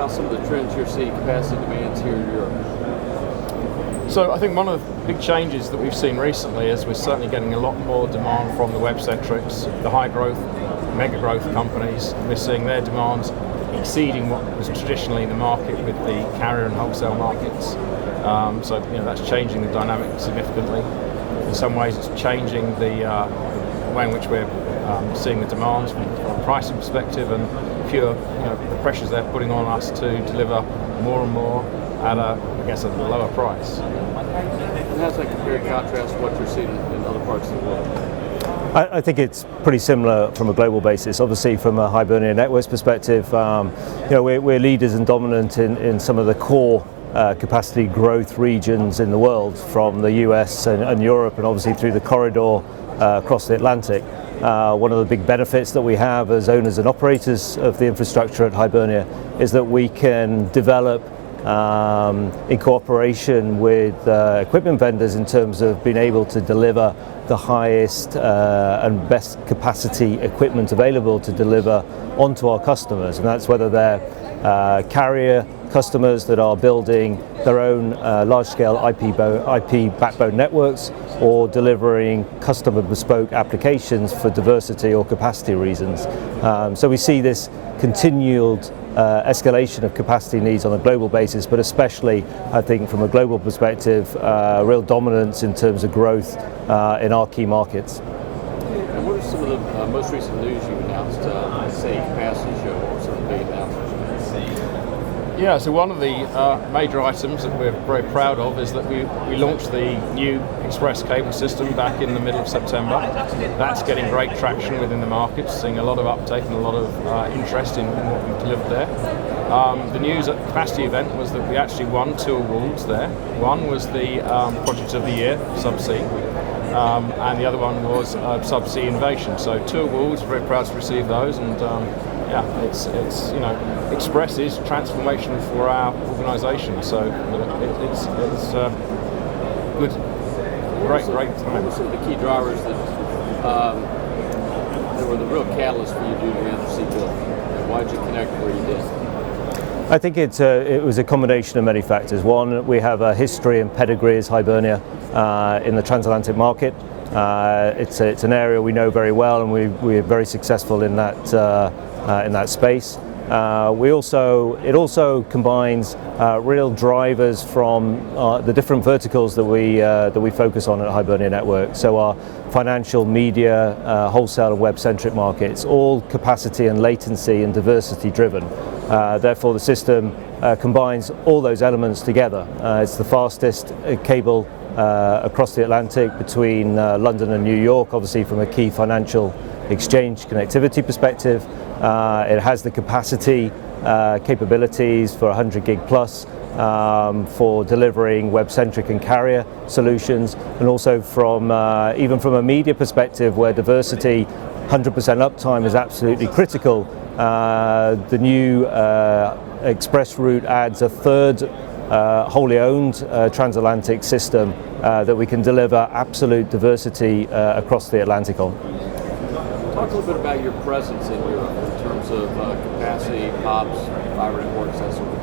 about some of the trends you're seeing, capacity demands here in Europe? So I think one of the big changes that we've seen recently is we're certainly getting a lot more demand from the web-centrics, the high growth, mega growth companies. We're seeing their demands exceeding what was traditionally in the market with the carrier and wholesale markets. So that's changing the dynamic significantly. In some ways it's changing the way in which we're seeing the demands from a pricing perspective and pure the pressures they're putting on us to deliver more and more at a lower price. And how's that compare and contrast to what you're seeing in other parts of the world? I think it's pretty similar from a global basis. Obviously, from a Hibernia Networks perspective, we're leaders and dominant in some of the core capacity growth regions in the world, from the US and Europe, and obviously through the corridor across the Atlantic. One of the big benefits that we have as owners and operators of the infrastructure at Hibernia is that we can develop in cooperation with equipment vendors in terms of being able to deliver the highest and best capacity equipment available to deliver onto our customers, and that's whether they're carrier customers that are building their own large-scale IP backbone networks, or delivering customer bespoke applications for diversity or capacity reasons. So we see this continued escalation of capacity needs on a global basis, but especially, I think, from a global perspective, real dominance in terms of growth in our key markets. And what are some of the most recent news you've announced, say, capacity show, or some of the big announcements? Yeah, so one of the major items that we're very proud of is that we launched the new Express cable system back in the middle of September. That's getting great traction within the market, seeing a lot of uptake and a lot of interest in what we've delivered there. The news at the capacity event was that we actually won 2 awards there. One was the Project of the Year, Subsea, and the other one was Subsea Innovation. So 2 awards, very proud to receive those, and it's Express is transformational for our organisation. So it's good, great time. What were some of the key drivers that were the real catalyst for you to do the undersea build? Why did you connect where you did? I think it was a combination of many factors. One, we have a history and pedigree as Hibernia in the transatlantic market. It's an area we know very well, and we're very successful in that space. It also combines real drivers from the different verticals that we focus on at Hibernia Networks. So our financial, media, wholesale and web-centric markets, all capacity and latency and diversity driven. Therefore, the system combines all those elements together. It's the fastest cable across the Atlantic between London and New York, obviously from a key financial exchange connectivity perspective. It has the capacity capabilities for 100 gig plus for delivering web-centric and carrier solutions, and also even from a media perspective, where diversity, 100% uptime is absolutely critical. The new Express route adds a third wholly owned transatlantic system that we can deliver absolute diversity across the Atlantic on. Talk a little bit about your presence in Europe in terms of capacity, POPs, fiber networks, that sort of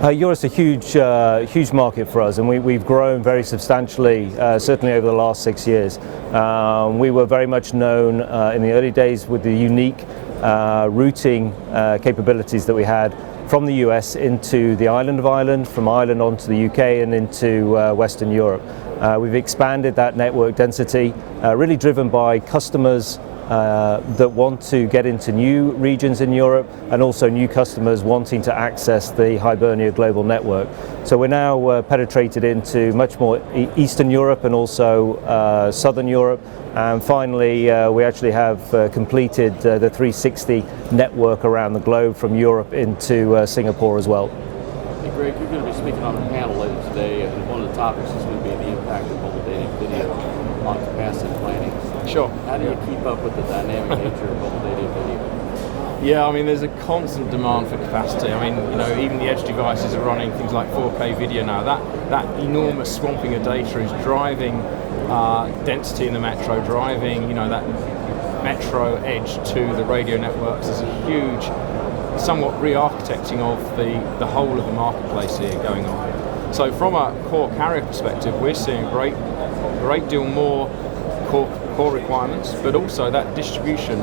thing. Europe's a huge market for us, and we've grown very substantially, certainly over the last 6 years. We were very much known in the early days with the unique routing capabilities that we had from the US into the island of Ireland, from Ireland onto the UK and into Western Europe. We've expanded that network density, really driven by customers that want to get into new regions in Europe, and also new customers wanting to access the Hibernia global network. So we're now penetrated into much more Eastern Europe and also Southern Europe. And finally, we actually have completed the 360 network around the globe from Europe into Singapore as well. Hey Greg, you're going to be speaking on a panel later today, and one of the topics is going to be the impact of mobile data and video on capacity planning. Sure. How do you keep up with the dynamic nature of mobile data and video? Yeah, I mean, there's a constant demand for capacity. I mean, even the edge devices are running things like 4K video now. That enormous swamping of data is driving density in the metro, driving that metro edge to the radio networks. There's a huge somewhat re-architecting of the whole of the marketplace here going on. So from a core carrier perspective, we're seeing a great deal more core requirements, but also that distribution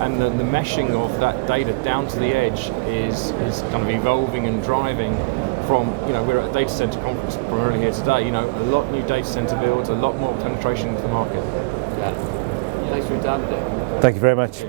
and the meshing of that data down to the edge is kind of evolving and driving from, we're at a data center conference primarily here today, a lot new data center builds, a lot more penetration into the market. Yeah. Thanks for your time today. Thank you very much.